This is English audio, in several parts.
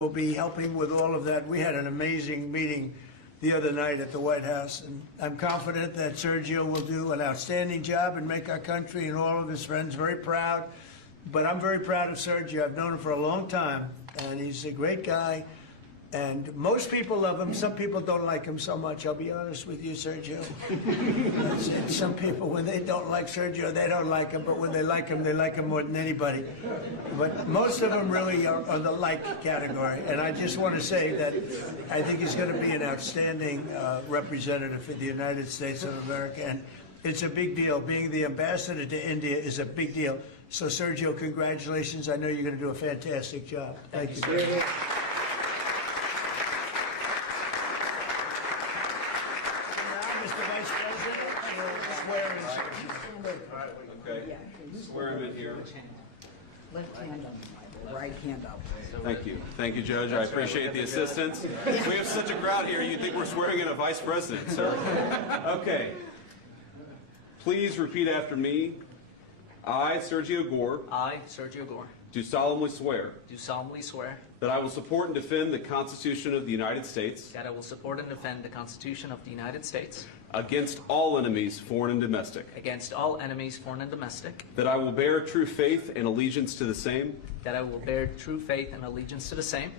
will be helping with all of that. We had an amazing meeting the other night at the White House, and I'm confident that Sergio will do an outstanding job and make our country and all of his friends very proud. But I'm very proud of Sergio. I've known him for a long time, and he's a great guy. And most people love him. Some people don't like him so much. I'll be honest with you, Sergio. Some people, when they don't like Sergio, they don't like him. But when they like him more than anybody. But most of them really are the like category. And I just want to say that I think he's going to be an outstanding representative for the United States of America. And it's a big deal. Being the ambassador to India is a big deal. So, Sergio, congratulations. I know you're going to do a fantastic job. Thank you. Sergio. Okay. Swear him in here. Left hand on the Bible, right hand up. Thank you. Thank you, Judge. I appreciate the assistance. We have such a crowd here, you'd think we're swearing in a vice president, sir. Okay. Please repeat after me. I, Sergio Gore, I, Sergio Gore, do solemnly swear do solemnly swear that I will support and defend the Constitution of the United States that I will support and defend the Constitution of the United States against all enemies, foreign and domestic, against all enemies, foreign and domestic, that I will bear true faith and allegiance to the same, that I will bear true faith and allegiance to the same,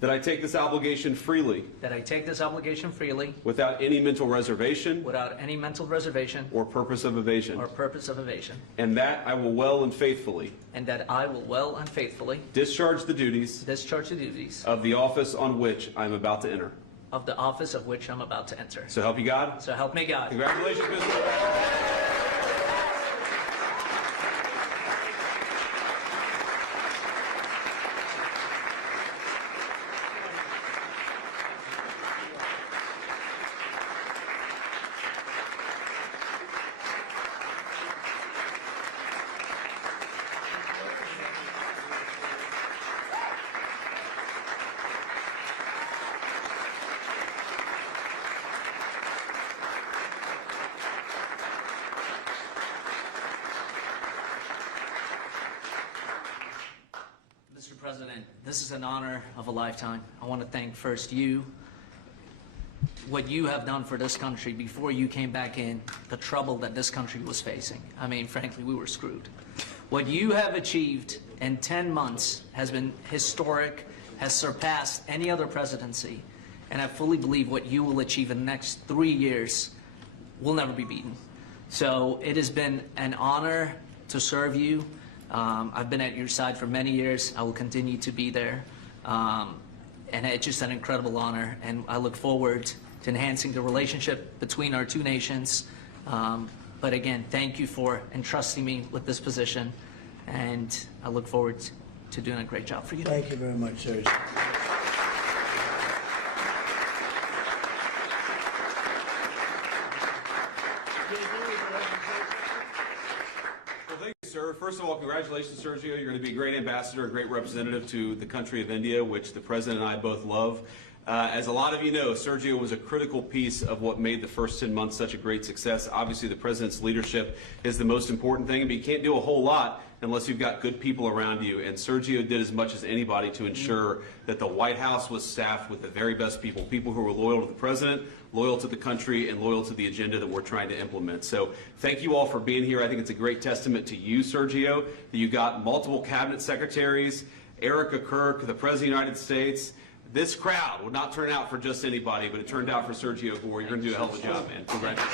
that I take this obligation freely that I take this obligation freely without any mental reservation without any mental reservation or purpose of evasion, or purpose of evasion, and that I will well and faithfully and that I will well and faithfully discharge the duties discharge the duties of the office on which I am about to enter. of the office of which I'm about to enter. So help you God. So help me God. Congratulations, Mr. Mr. President, this is an honor of a lifetime. I want to thank first you, what you have done for this country before you came back in, the trouble that this country was facing. I mean, frankly, we were screwed. What you have achieved in 10 months has been historic, has surpassed any other presidency, and I fully believe what you will achieve in the next 3 years will never be beaten. So it has been an honor to serve you. I've been at your side for many years. I will continue to be there. And it's just an incredible honor. And I look forward to enhancing the relationship between our two nations. But again, thank you for entrusting me with this position. And I look forward to doing a great job for you. Thank you very much, Sergio. Sir, first of all, congratulations, Sergio. You're going to be a great ambassador, a great representative to the country of India, which the President and I both love. As a lot of you know, Sergio was a critical piece of what made the first 10 months such a great success. Obviously, the President's leadership is the most important thing, but you can't do a whole lot unless you've got good people around you. And Sergio did as much as anybody to ensure that the White House was staffed with the very best people, people who were loyal to the President, loyal to the country, and loyal to the agenda that we're trying to implement. So thank you all for being here. I think it's a great testament to you, Sergio, that you got multiple cabinet secretaries, Erica Kirk, the President of the United States. This crowd would not turn out for just anybody, but it turned out for Sergio Gore. You're going to do a hell of a job, man. Congratulations.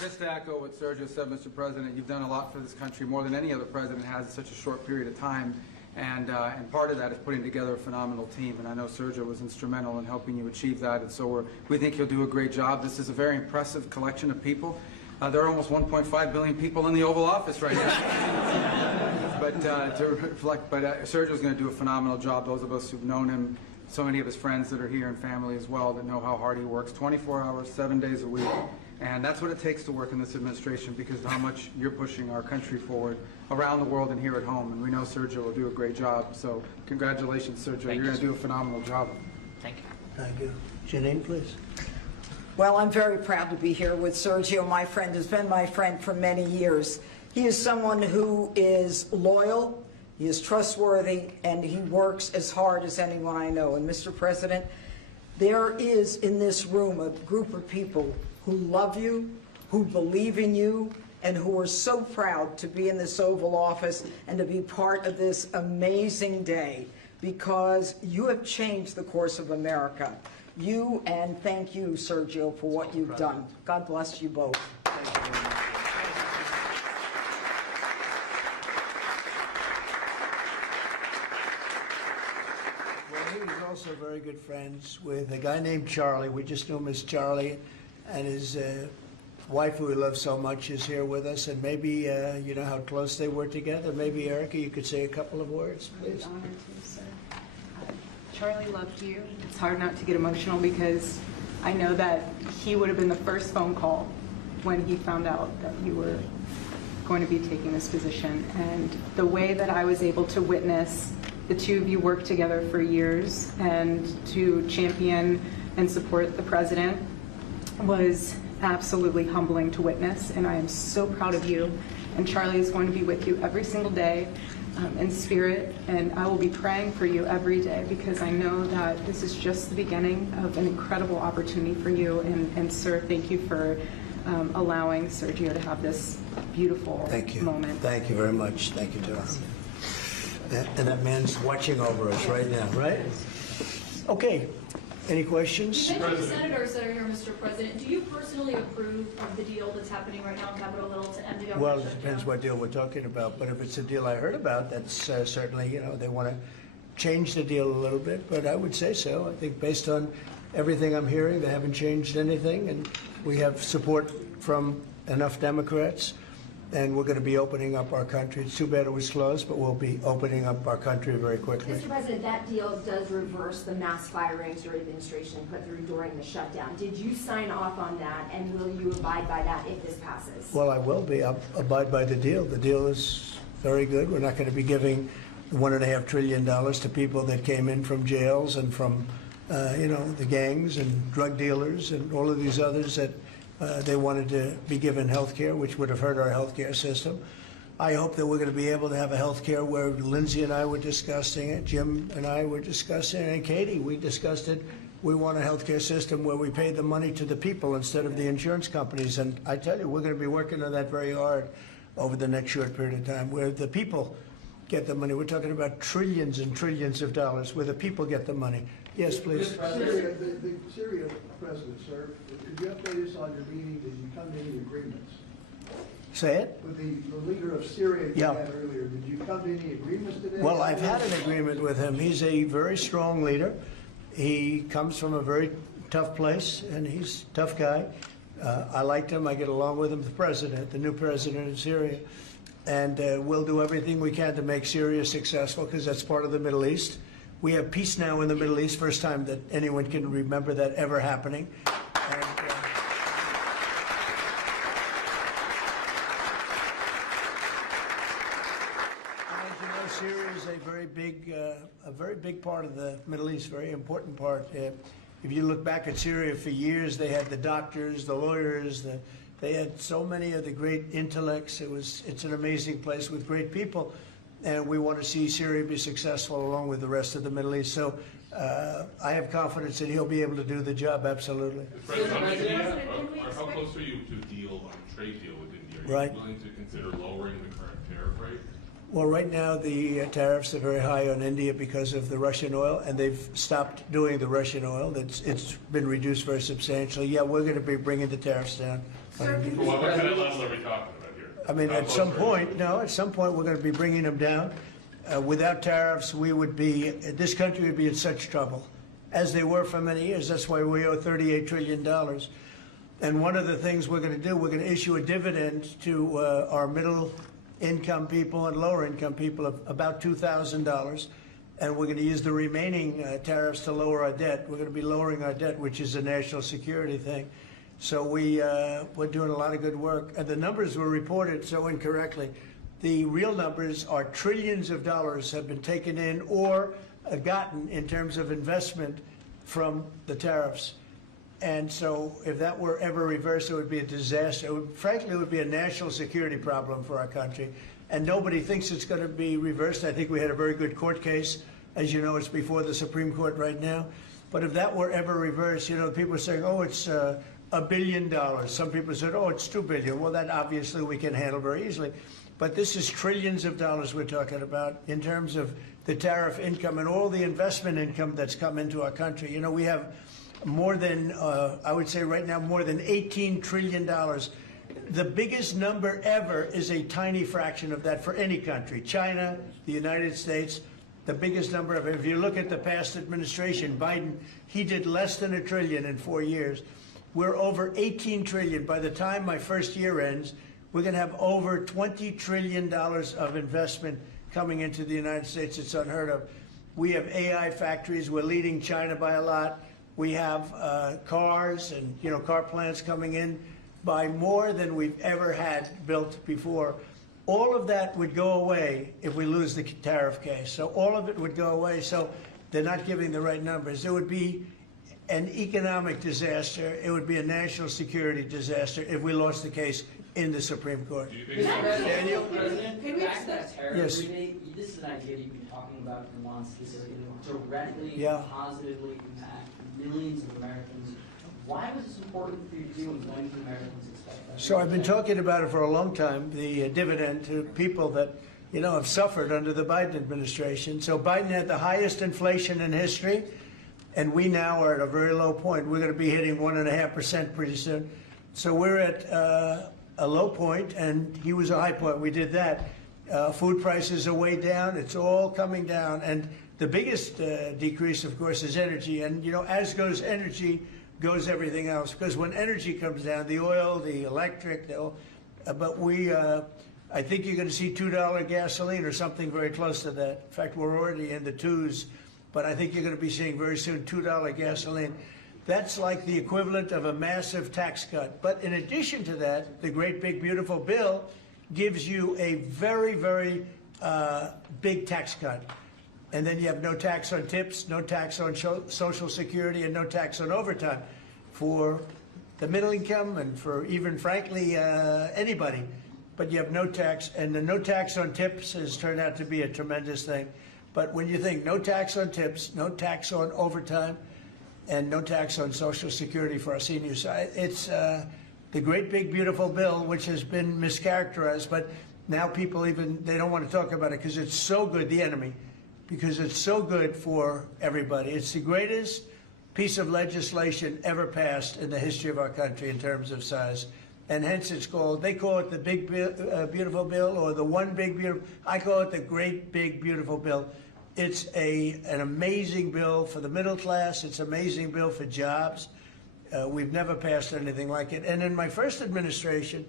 Just to echo what Sergio said, Mr. President, you've done a lot for this country, more than any other president has in such a short period of time. And part of that is putting together a phenomenal team. And I know Sergio was instrumental in helping you achieve that. And so we think you'll do a great job. This is a very impressive collection of people. There are almost 1.5 billion people in the Oval Office right now. But Sergio's going to do a phenomenal job. Those of us who've known him, so many of his friends that are here and family as well that know how hard he works, 24 hours, 7 days a week. And that's what it takes to work in this administration, because of how much you're pushing our country forward around the world and here at home. And we know Sergio will do a great job. So congratulations, Sergio. You're going to do a phenomenal job. Thank you. Thank you. Janine, please. Well, I'm very proud to be here with Sergio, my friend, has been my friend for many years. He is someone who is loyal, he is trustworthy, and he works as hard as anyone I know. And Mr. President, there is in this room a group of people who love you, who believe in you, and who are so proud to be in this Oval Office and to be part of this amazing day, because you have changed the course of America. You, and thank you, Sergio, for what you've done. God bless you both. Thank you very much. Well, he was also very good friends with a guy named Charlie. We just knew him as Charlie, and his wife, who he loves so much, is here with us. And maybe you know how close they were together. Maybe, Erica, you could say a couple of words, please. Honored to, sir. Charlie loved you. It's hard not to get emotional because I know that he would have been the first phone call when he found out that you were going to be taking this position. And the way that I was able to witness the two of you work together for years and to champion and support the president was absolutely humbling to witness. And I am so proud of you. And Charlie is going to be with you every single day in spirit. And I will be praying for you every day because I know that this is just the beginning of an incredible opportunity for you. And sir, thank you for allowing Sergio to have this beautiful Thank you. moment. Thank you very much. Thank you, Tara. And that man's watching over us right now, right? Okay. Any questions? You mentioned the senators that are here, Mr. President. Do you personally approve of the deal that's happening right now on Capitol Hill to end the government Well, it shutdown? depends what deal we're talking about, but if it's a deal I heard about, that's certainly, you know, they want to change the deal a little bit, but I would say so. I think based on everything I'm hearing, they haven't changed anything, and we have support from enough Democrats, and we're going to be opening up our country. It's too bad it was closed, but we'll be opening up our country very quickly. Mr. President, that deal does reverse the mass firings your administration put through during the shutdown. Did you sign off on that, and will you abide by that if this passes? Well, I will be. I'll abide by the deal. The deal is very good. We're not going to be giving $1.5 trillion to people that came in from jails and from, you know, the gangs and drug dealers and all of these others that they wanted to be given health care, which would have hurt our health care system. I hope that we're going to be able to have a health care where Lindsay and I were discussing it, Jim and I were discussing it, and Katie, we discussed it. We want a health care system where we pay the money to the people instead of the insurance companies. And I tell you, we're going to be working on that very hard over the next short period of time, where the people get the money. We're talking about trillions and trillions of dollars, where the people get the money. Yes, please. The Syrian president, sir, could you update us on your meeting? Did you come to any agreements? Say it. With the leader of Syria you Yeah. had earlier, did you come to any agreements today? Well, I've had an agreement with him. He's a very strong leader. He comes from a very tough place, and he's a tough guy. I liked him. I get along with him, the president, the new president of Syria. And we'll do everything we can to make Syria successful, because that's part of the Middle East. We have peace now in the Middle East, first time that anyone can remember that ever happening. And, as you know, Syria is a very big part of the Middle East, very important part. If you look back at Syria for years, they had the doctors, the lawyers, they had so many of the great intellects. It's an amazing place with great people. And we want to see Syria be successful along with the rest of the Middle East. So I have confidence that he'll be able to do the job, absolutely. How close are you to a deal on a trade deal with India? Are you Right. willing to consider lowering the current tariff rate? Well, right now the tariffs are very high on India because of the Russian oil, and they've stopped doing the Russian oil. It's been reduced very substantially. Yeah, we're going to be bringing the tariffs down. on India. Well, what kind of level are we talking about here? I mean, How at close some are you? point, no, at some point, we're going to be bringing them down. Without tariffs, we would be, this country would be in such trouble, as they were for many years. That's why we owe $38 trillion. And one of the things we're going to do, we're going to issue a dividend to our middle-income people and lower-income people of about $2,000. And we're going to use the remaining tariffs to lower our debt. We're going to be lowering our debt, which is a national security thing. So we're doing a lot of good work. And the numbers were reported so incorrectly. The real numbers are trillions of dollars have been taken in or gotten in terms of investment from the tariffs. And so if that were ever reversed, it would be a disaster. Frankly, it would be a national security problem for our country. And nobody thinks it's going to be reversed. I think we had a very good court case. As you know, it's before the Supreme Court right now. But if that were ever reversed, people are saying, oh, it's $1 billion. Some people said, oh, it's $2 billion. Well, that obviously we can handle very easily. But this is trillions of dollars we're talking about in terms of the tariff income and all the investment income that's come into our country. We have more than, I would say right now, more than $18 trillion. The biggest number ever is a tiny fraction of that for any country. China, the United States, the biggest number ever. If you look at the past administration, Biden, he did less than $1 trillion in 4 years. We're over 18 trillion. By the time my first year ends, we're going to have over $20 trillion of investment coming into the United States. It's unheard of. We have AI factories. We're leading China by a lot. We have cars and car plants coming in by more than we've ever had built before. All of that would go away if we lose the tariff case. So all of it would go away. So they're not giving the right numbers. It would be an economic disaster. It would be a national security disaster if we lost the case in the Supreme Court. Daniel? President, back to that tariff Yes. rebate, this is an idea you've been talking about for months. This is going to directly, positively impact millions of Americans. Why was this important for you to do, and when can Americans expect that? So I've been talking about it for a long time, the dividend to people that, have suffered under the Biden administration. So Biden had the highest inflation in history, and we now are at a very low point. We're going to be hitting 1.5% pretty soon. So we're at a low point, and he was a high point. We did that. Food prices are way down. It's all coming down. And the biggest decrease, of course, is energy. And, as goes energy, goes everything else. Because when energy comes down, the oil, the electric, I think you're going to see $2 gasoline or something very close to that. In fact, we're already in the twos, but I think you're going to be seeing very soon $2 gasoline. That's like the equivalent of a massive tax cut. But in addition to that, the great big beautiful bill gives you a very, very big tax cut. And then you have no tax on tips, no tax on Social Security, and no tax on overtime for the middle income and for even, frankly, anybody. But you have no tax, and the no tax on tips has turned out to be a tremendous thing. But when you think no tax on tips, no tax on overtime, and no tax on Social Security for our seniors, it's the great big beautiful bill, which has been mischaracterized, but now people they don't want to talk about it because it's so good, the enemy, because it's so good for everybody. It's the greatest piece of legislation ever passed in the history of our country in terms of size. And hence they call it the big beautiful bill, or the one big beautiful, I call it the great big beautiful bill. It's an amazing bill for the middle class. It's an amazing bill for jobs. We've never passed anything like it. And in my first administration,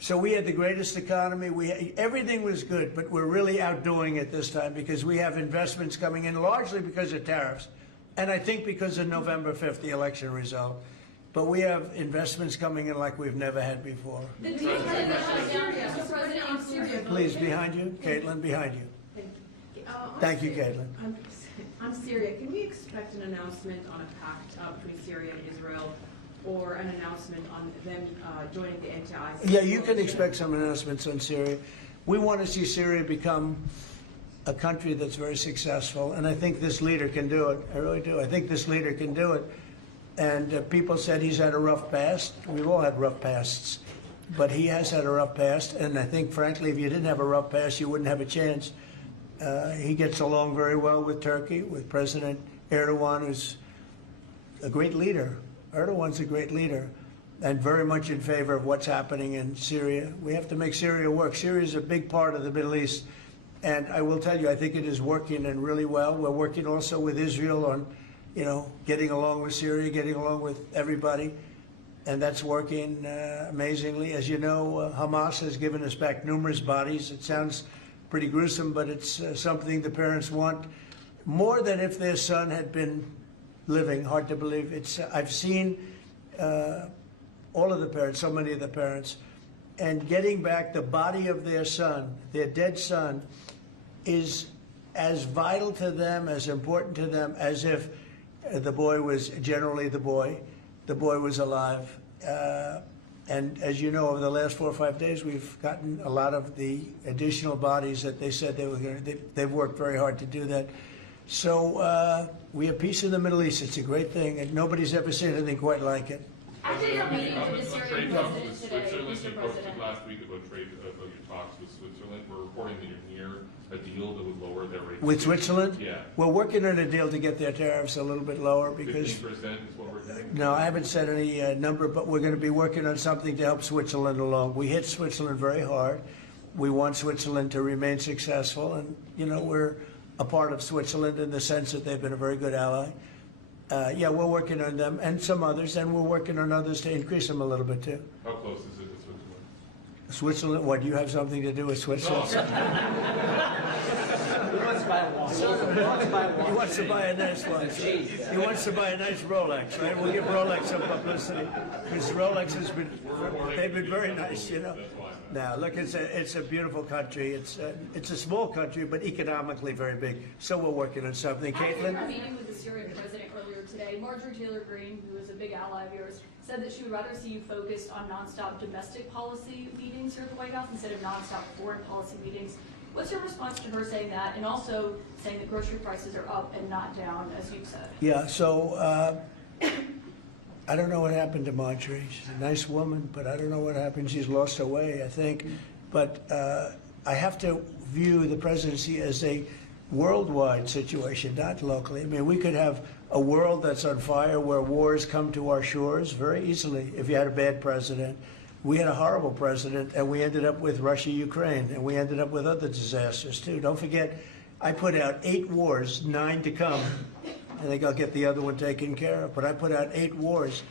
so we had the greatest economy. Everything was good, but we're really outdoing it this time because we have investments coming in largely because of tariffs. And I think because of November 5th, the election result. But we have investments coming in like we've never had before. The deal Mr. President, on Syria. Please, behind you. Caitlin, behind you. Thank you, Caitlin. On Syria, can we expect an announcement on a pact between Syria and Israel, or an announcement on them joining the anti-ISIS? Yeah, you can expect some announcements on Syria. We want to see Syria become a country that's very successful, and I think this leader can do it. I really do. I think this leader can do it. And people said he's had a rough past. We've all had rough pasts. But he has had a rough past, and I think, frankly, if you didn't have a rough past, you wouldn't have a chance. He gets along very well with Turkey, with President Erdogan, who's a great leader. Erdogan's a great leader, and very much in favor of what's happening in Syria. We have to make Syria work. Syria is a big part of the Middle East, and I will tell you, I think it is working and really well. We're working also with Israel on getting along with Syria, getting along with everybody, and that's working amazingly. As you know, Hamas has given us back numerous bodies. It sounds pretty gruesome, but it's something the parents want more than if their son had been living. Hard to believe. I've seen all of the parents, so many of the parents, and getting back the body of their son, their dead son, is as vital to them, as important to them, as if the boy was generally the boy. the boy was alive. And as you know, over the last 4 or 5 days, we've gotten a lot of the additional bodies that they said they were going to. They've worked very hard to do that. So we have peace in the Middle East. It's a great thing, and nobody's ever seen anything quite like it. After your meeting with the Syrian president today, Switzerland, Mr. you posted President. last week about trade, about your talks with Switzerland. We're reporting that you're near a deal that would lower their rates. With Switzerland? Yeah. We're working on a deal to get their tariffs a little bit lower because. 15% is what we're doing. No, I haven't said any number, but we're going to be working on something to help Switzerland along. We hit Switzerland very hard. We want Switzerland to remain successful, and we're a part of Switzerland in the sense that they've been a very good ally. Yeah, we're working on them and some others, and we're working on others to increase them a little bit too. How close is it to Switzerland? Switzerland? What, do you have something to do with Switzerland? He wants to buy a watch. He wants to buy a watch. He wants to buy a nice watch. He wants to buy a nice Rolex, right? We'll give Rolex some publicity because Rolex has been, they've been very nice, Now, look, it's a beautiful country. It's a small country, but economically very big. So we're working on something. After Caitlin? your meeting with the Syrian president earlier today, Marjorie Taylor Greene, who is a big ally of yours, said that she would rather see you focused on nonstop domestic policy meetings here at the White House instead of nonstop foreign policy meetings. What's your response to her saying that, and also saying that grocery prices are up and not down, as you've said? Yeah, so I don't know what happened to Marjorie. She's a nice woman, but I don't know what happened. She's lost her way, I think. But I have to view the presidency as a worldwide situation, not locally. I mean, we could have a world that's on fire where wars come to our shores very easily if you had a bad president. We had a horrible president, and we ended up with Russia, Ukraine, and we ended up with other disasters, too. Don't forget, I put out 8 wars, 9 to come. I think I'll get the other one taken care of. But I put out 8 wars.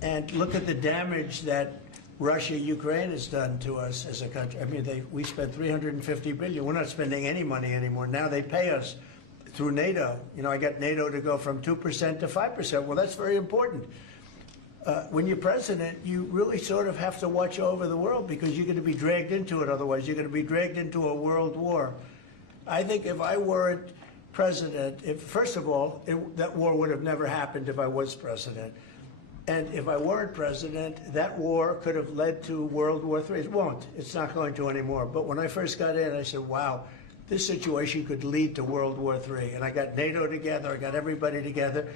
And look at the damage that Russia, Ukraine has done to us as a country. I mean, we spent $350 billion. We're not spending any money anymore. Now they pay us through NATO. I got NATO to go from 2% to 5%. Well, that's very important. When you're president, you really sort of have to watch over the world because you're going to be dragged into it otherwise. You're going to be dragged into a world war. I think if I weren't president, first of all, that war would have never happened if I was president. And if I weren't president, that war could have led to World War III. It won't. It's not going to anymore. But when I first got in, I said, wow, this situation could lead to World War III. And I got NATO together. I got everybody together.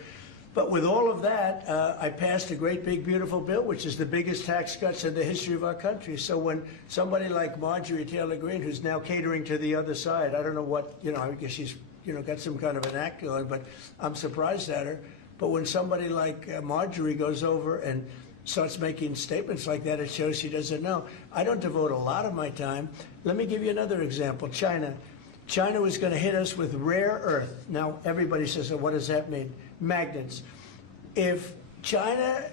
But with all of that, I passed a great, big, beautiful bill, which is the biggest tax cuts in the history of our country. So when somebody like Marjorie Taylor Greene, who's now catering to the other side, I don't know what, I guess she's, got some kind of an act going, but I'm surprised at her. But when somebody like Marjorie goes over and starts making statements like that, it shows she doesn't know. I don't devote a lot of my time. Let me give you another example. China. China was going to hit us with rare earth. Now, everybody says, what does that mean? Magnets. If China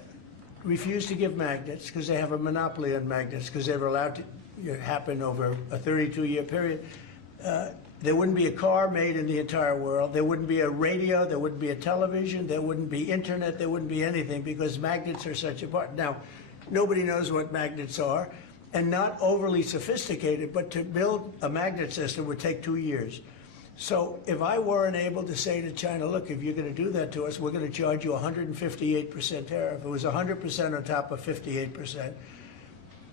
refused to give magnets, because they have a monopoly on magnets, because they were allowed to happen over a 32-year period, there wouldn't be a car made in the entire world. There wouldn't be a radio. There wouldn't be a television. There wouldn't be internet. There wouldn't be anything because magnets are such a part. Now, nobody knows what magnets are, and not overly sophisticated, but to build a magnet system would take 2 years. So if I weren't able to say to China, look, if you're going to do that to us, we're going to charge you 158% tariff. It was 100% on top of 58%.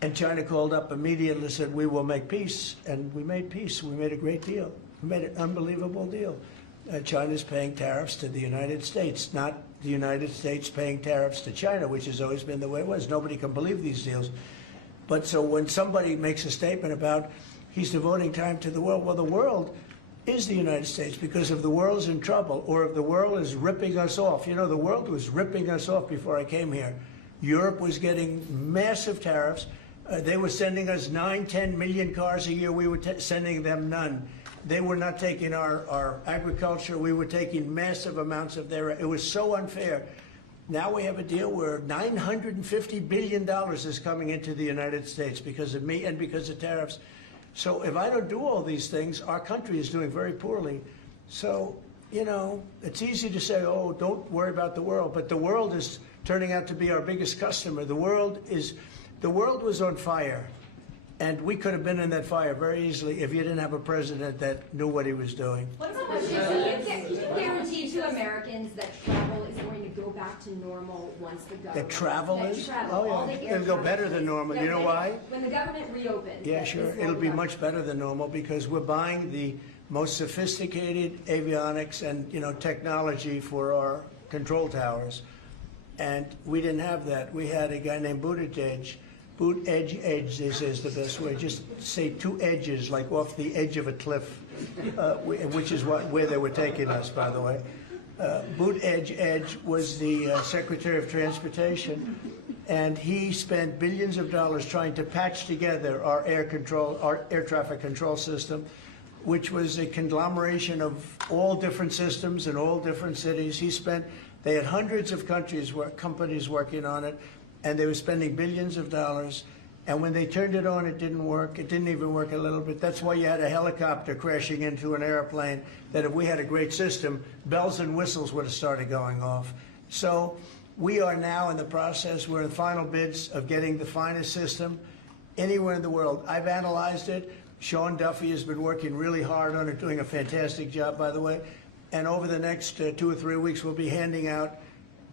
And China called up immediately and said, we will make peace. And we made peace. We made a great deal. We made an unbelievable deal. China's paying tariffs to the United States, not the United States paying tariffs to China, which has always been the way it was. Nobody can believe these deals. But so when somebody makes a statement about he's devoting time to the world, well, the world is the United States, because if the world's in trouble or if the world is ripping us off, the world was ripping us off before I came here. Europe was getting massive tariffs. They were sending us 9-10 million cars a year. We were sending them none. They were not taking our agriculture. We were taking massive amounts of their. It was so unfair. Now we have a deal where $950 billion is coming into the United States because of me and because of tariffs. So if I don't do all these things, our country is doing very poorly. So, it's easy to say, oh, don't worry about the world. But the world is turning out to be our biggest customer. The world was on fire. And we could have been in that fire very easily if you didn't have a president that knew what he was doing. What's the question? Can you guarantee to Americans that travel is going to go back to normal once the government... The travel that is? travel, Oh, all yeah. the air It'll go travel better is- than normal. You know when- why? When the government reopens. Yeah, that sure. is It'll be normal. much better than normal because we're buying the most sophisticated avionics and, technology for our control towers. And we didn't have that. We had a guy named Buttigieg. Edge, they say is the best way. Just say two edges, like off the edge of a cliff, which is where they were taking us, by the way. Edge was the Secretary of Transportation, and he spent billions of dollars trying to patch together our air traffic control system, which was a conglomeration of all different systems in all different cities. They had hundreds of companies working on it, and they were spending billions of dollars. And when they turned it on, it didn't work. It didn't even work a little bit. That's why you had a helicopter crashing into an airplane, that if we had a great system, bells and whistles would have started going off. So we are now in the process, we're in the final bids of getting the finest system anywhere in the world. I've analyzed it. Sean Duffy has been working really hard on it, doing a fantastic job, by the way. And over the next 2 or 3 weeks, we'll be handing out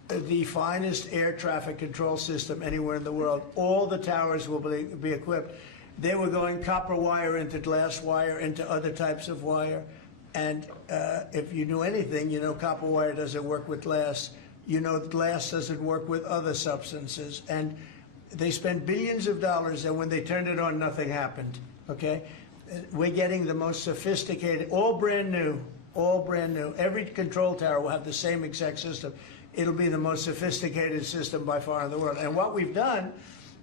the finest air traffic control system anywhere in the world. All the towers will be equipped. They were going copper wire into glass wire into other types of wire. And if you knew anything, you know copper wire doesn't work with glass. You know glass doesn't work with other substances. And they spent billions of dollars, and when they turned it on, nothing happened, okay? We're getting the most sophisticated, all brand new, all brand new. Every control tower will have the same exact system. It'll be the most sophisticated system by far in the world. And what we've done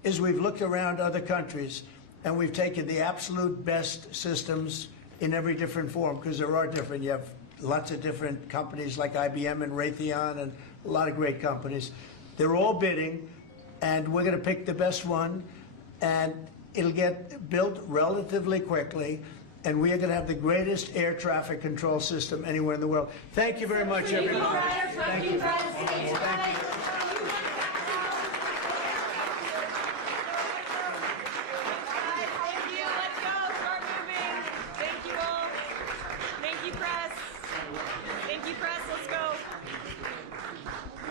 is we've looked around other countries, and we've taken the absolute best systems in every different form, because there are different. You have lots of different companies like IBM and Raytheon and a lot of great companies. They're all bidding, and we're going to pick the best one, and it'll get built relatively quickly, and we are going to have the greatest air traffic control system anywhere in the world. Thank you very much, everybody. Thank you.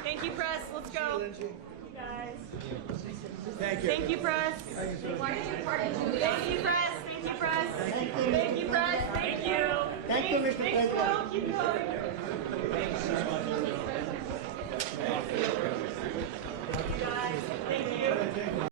Thank you, press. Let's go. Thank you, guys. Thank you. Thank you, press. Thank you, press. Thank you, press. Thank you, press. Thank you. Thank you, Mr. President. Keep going.